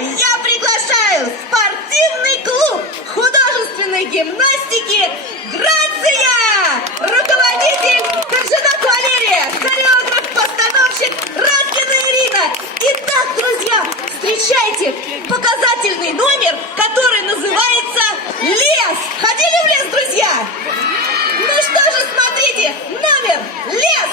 я приглашаю спортивный клуб художественной гимнастики «Грация». Руководитель Коржинок Валерия, хореограф-постановщик Радкина Ирина. Итак, друзья, встречайте показательный номер, который называется «Лес». Ходили в лес, друзья? Ну что же, смотрите, номер «Лес».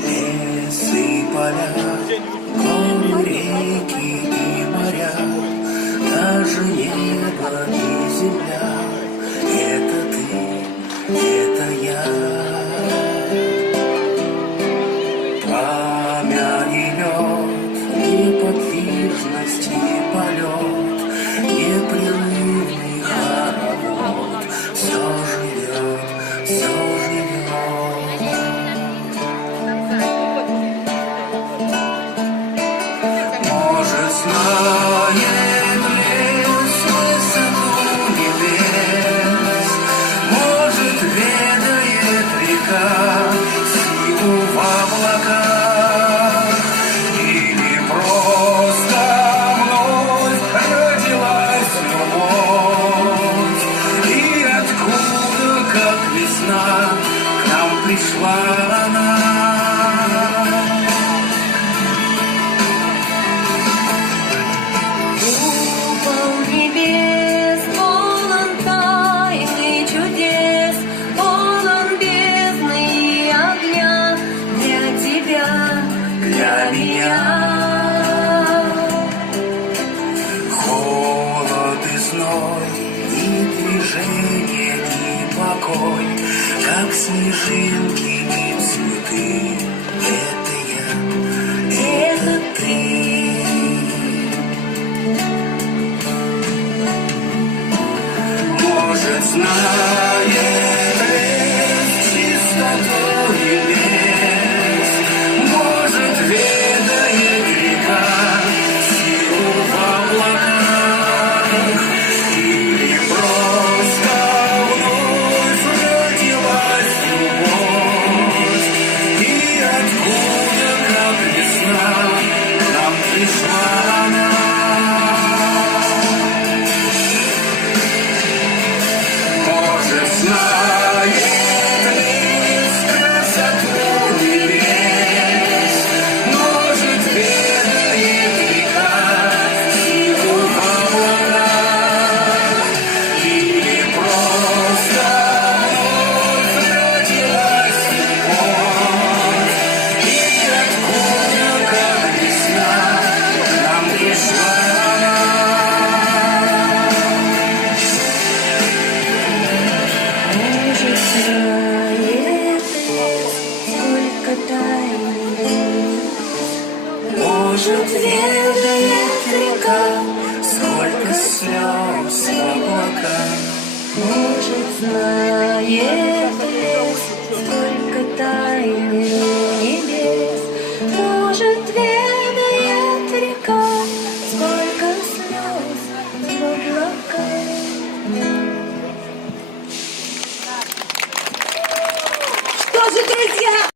Лесы, поля, горы, реки и моря, даже небо и земля — это ты, это я. Пламя и лед, неподвижность и полет, непрерывный хоровод, все живет, все живет. Может, знает лес высоту небес, может, ведает река силу в облаках, или просто вновь родилась любовь, и откуда, как весна, к нам пришла она. Купол небес полон тайны чудес, полон бездны и огня для тебя, для меня. Холод и зной, и движение, и покой, как снежинки и цветы. Это я, это ты. Может, знает лес чистоту небес, может, ведает река силу в облаках, или просто вновь родилась любовь, и откуда, как весна, к нам пришла она. Может, знает лес красоту небес, может, ведает река силу в облаках, или просто вновь родилась любовь, и откуда, как весна, к нам пришла она. Может, знает лес, сколько тайн, Может, ведает река, сколько слез в облаках. может, знает лес, сколько тайн небес, может, ведает река, сколько слез в облаках. Что же, друзья?